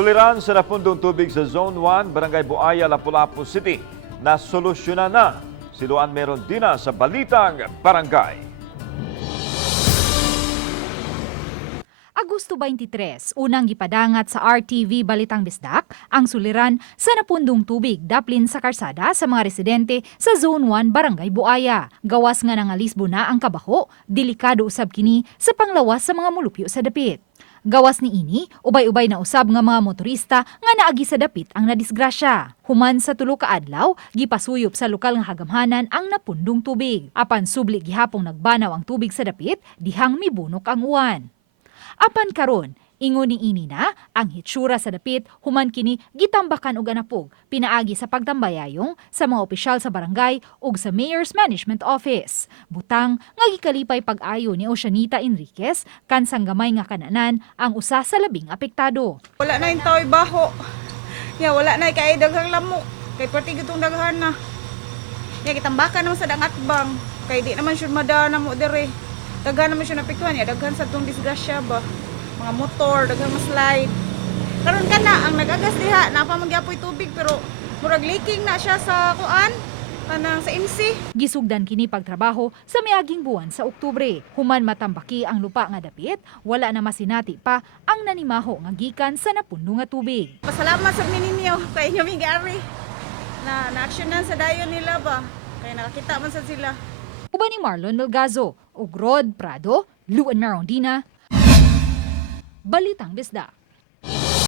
Suliran sa napundong tubig sa Zone 1, Barangay Buaya, Lapu-Lapu City. Nasolusyonan na. Siluan meron din na sa Balitang Barangay. Agosto 23, unang gipadangat sa RTV Balitang Bisdak ang suliran sa napundong tubig daplin sa karsada sa mga residente sa Zone 1 Barangay Buaya. Gawas nga nangalisbo na ang kabaho, delikado usab kini sa panglawas sa mga mulupyo sa dapit. Gawas ni ini, ubay-ubay na usab nga mga motorista nga naagi sa dapit ang nadisgrasya. Human sa tulo ka adlaw, gipasuyop sa lokal nga hagamhanan ang napundong tubig. Apan subli gihapong nagbanaw ang tubig sa dapit, dihang mibunok ang uwan. Apan karon, ingon ni ini na ang hitsura sa dapit human kini gitambakan og anapog pinaagi sa pagtambayayong sa mga opisyal sa barangay ug sa Mayor's Management Office. Butang nga gikalipay pag-ayo ni Oceanita Enriquez kansang gamay nga kananan ang usa sa labing apektado. Wala na yung tao'y baho. Wala na kay daghang lamok. Kay pati gitong daghan na. Kitambakan naman sa dangatbang. Kay di naman siya madana mo dire. Daghan naman siya napiktuhan niya, daghan sa itong disgrasya ba. Mga motor, daghan ma-slide. Karon ka na, ang nagagas diha, napamagyapoy tubig pero murag leaking na siya sa kuan, kanang sa MC. Gisugdan kini pagtrabaho sa miaging buwan sa Oktubre. Human matambaki ang lupa nga dapit, wala na masinati pa ang nanimaho nga gikan sa napundo nga tubig. Pasalamat sa mininyo kay inyo migari na na-actionan sa dayon nila ba. Kaya nakakita man sa sila. Uban ni Marlon Melgazo, ug Rod Prado, Luan Marondina, Balitang Bisdak.